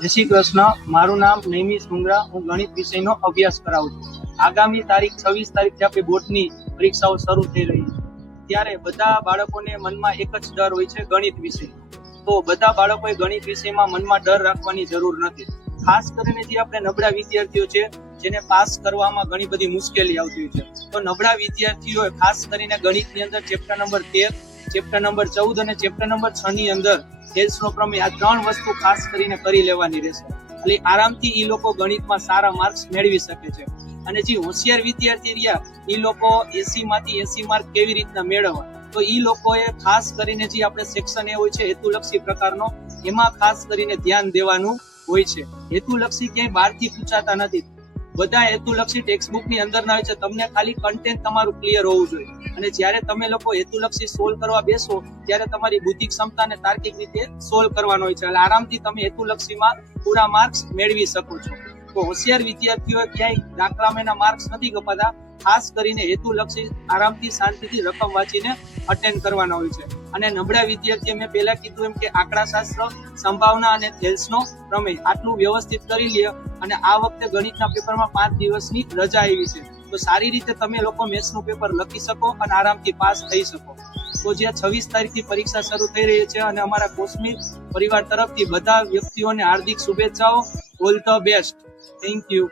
જય શ્રી કૃષ્ણ. મારું નામ નૈમિષ મુંગરા. હું ગણિત વિષયનો અભ્યાસ કરાવું છું. આગામી તારીખ 26 તારીખથી આપણી બોર્ડની પરીક્ષાઓ શરૂ થઈ રહી છે. ત્યારે બધા બાળકોને મનમાં એક જ ડર હોય છે, ગણિત વિષય. તો બધા બાળકોએ ગણિત વિષયમાં મનમાં ડર રાખવાની જરૂર નથી. ખાસ કરીને જે આપણે નબળા વિદ્યાર્થીઓ છે, જેને પાસ કરવામાં ઘણી બધી મુશ્કેલી આવતી હોય છે, તો નબળા વિદ્યાર્થીઓએ ખાસ કરીને ગણિતની અંદર ચેપ્ટર નંબર 13, ચેપ્ટર નંબર 14 અને ચેપ્ટર નંબર 6 ની અંદર થેલ્સનો પ્રમેય, આ 3 વસ્તુ ખાસ કરીને કરી લેવાની રહેશે. એટલે આરામથી એ લોકો ગણિતમાં સારા માર્ક્સ મેળવી શકે છે. અને જે હોશિયાર વિદ્યાર્થી રહ્યા, એ લોકો 80 માંથી 80 માર્ક કેવી રીતના મેળવવા, તો એ લોકોએ ખાસ કરીને જે આપણે સેક્શન એ હોય છે હેતુલક્ષી પ્રકારનો, એમાં ખાસ કરીને ધ્યાન દેવાનું હોય છે. હેતુલક્ષી ક્યાંય બહારથી પૂછાતા નથી, બધા હેતુલક્ષી ટેક્સ્ટબુકની અંદરના હોય છે. તમને ખાલી કન્ટેન્ટ તમારું ક્લિયર હોવું જોઈએ. અને જ્યારે તમે લોકો હેતુલક્ષી સોલ્વ કરવા બેસો, ત્યારે તમારી બુદ્ધિ ક્ષમતા અને તાર્કિક રીતે સોલ્વ કરવાનો હોય છે. એટલે આરામથી તમે હેતુલક્ષીમાં પૂરા માર્ક્સ મેળવી શકો છો. તો હોશિયાર વિદ્યાર્થીઓ ક્યાંય દાખલામાં માર્ક્સ નથી કપાતા. ખાસ કરીને હેતુલક્ષી આરામથી શાંતિથી રકમ વાંચીને અટેન્ડ કરવાના હોય છે. અને નબળા વિદ્યાર્થીઓ મેં પહેલા કીધું એમ કે આંકડાશાસ્ત્ર, સંભાવના અને થેલ્સનો પ્રમેય આટલું વ્યવસ્થિત કરી લે. અને આ વખતે ગણિતના પેપરમાં 5 દિવસની રજા આવી છે, તો સારી રીતે તમે લોકો મેથ્સનું પેપર લખી શકો અને આરામથી પાસ થઈ શકો. તો જે 26 તારીખથી પરીક્ષા શરૂ થઈ રહી છે, અને અમારા કોસ્મિક પરિવાર તરફથી બધા વ્યક્તિઓને હાર્દિક શુભેચ્છાઓ. All the best. Thank you.